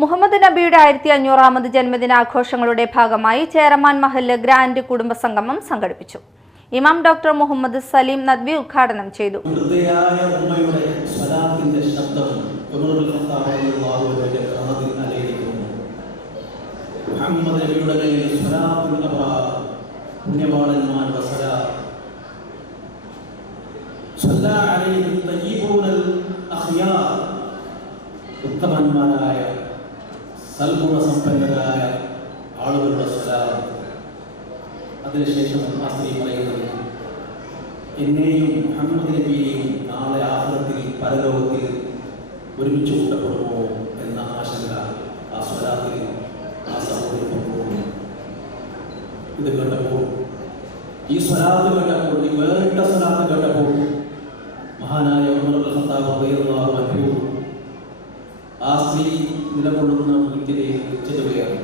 മുഹമ്മദ് നബിയുടെ ആയിരത്തി അഞ്ഞൂറാമത് ജന്മദിനാഘോഷങ്ങളുടെ ഭാഗമായി ചേരമാൻ മഹല്ല് ഗ്രാൻഡ് കുടുംബസംഗമം സംഘടിപ്പിച്ചു. ഇമാം ഡോക്ടർ മുഹമ്മദ് സലീം നദ്വി ഉദ്ഘാടനം ചെയ്തു. ഉത്തമന്മാരായ സൽഗുണസമ്പന്നരായ ആളുകളുടെ സ്വലാം അതിനുശേഷം ആ സ്ത്രീ പറയുന്നത് എന്നെയും മുഹമ്മദ് നബിയെയും നാളെ ആഹ്ലത്തിൽ പരലോകത്തിൽ ഒരുമിച്ച് കൂട്ടപ്പെടുമോ? എന്ന ആശങ്ക ആ സ്വലാത്തിൽ ആ സഹോദരി ഇത് കേട്ടപ്പോൾ ഈ സ്വലാത്ത് കേട്ടപ്പോൾ ഈ വേറിട്ട സ്വലാത്ത് കേട്ടപ്പോൾ മഹാനായ ഉമർ ഖത്താബ് ആ സ്ത്രീ നിലകൊള്ളുന്ന ചെല്ലുകയാണ്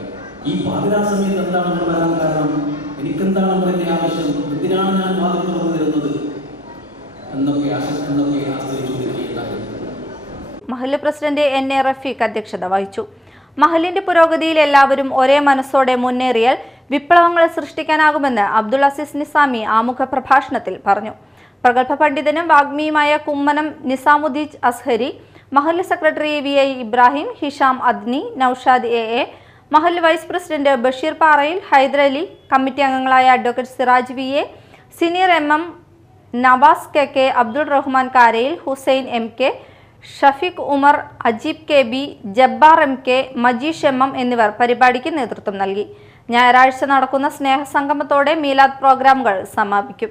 ഈ പാതിരാ സമയത്ത് എന്താണ് നമ്മൾ വരാൻ കാരണം? എനിക്കെന്താണ് അവരുടെ ആവശ്യം? എന്തിനാണ് ഞാൻ വാതിൽ തരുന്നത്? എന്നൊക്കെ എന്നൊക്കെ ആ മഹല്ല് പ്രസിഡന്റ് എൻ എ റഫീഖ് അധ്യക്ഷത വഹിച്ചു. മഹലിന്റെ പുരോഗതിയിൽ എല്ലാവരും ഒരേ മനസ്സോടെ മുന്നേറിയാൽ വിപ്ലവങ്ങൾ സൃഷ്ടിക്കാനാകുമെന്ന് അബ്ദുൾ അസീസ് നിസാമി ആമുഖ പ്രഭാഷണത്തിൽ പറഞ്ഞു. പ്രഗത്ഭ പണ്ഡിതനും വാഗ്മിയുമായ കുമ്മനം നിസാമുദ്ദീൻ അസ്ഹരി മഹല്ല് secretary V I Ibrahim Hisham Adni Noushad A A മഹല്ല് vice president Basheer Parayil Haiderali committee അംഗങ്ങളായ advocate Siraj V A senior M M Navas K K Abdul Rahman Karayil Hussain M K Shafeeq Umar Ajeeb K B Jabbar M K Majeesh M M എന്നിവർ പരിപാടിക്ക് നേതൃത്വം നൽകി. ഞായറാഴ്ച നടക്കുന്ന സ്നേഹസംഗമത്തോടെ മീലാദ് പ്രോഗ്രാമുകൾ സമാപിക്കും.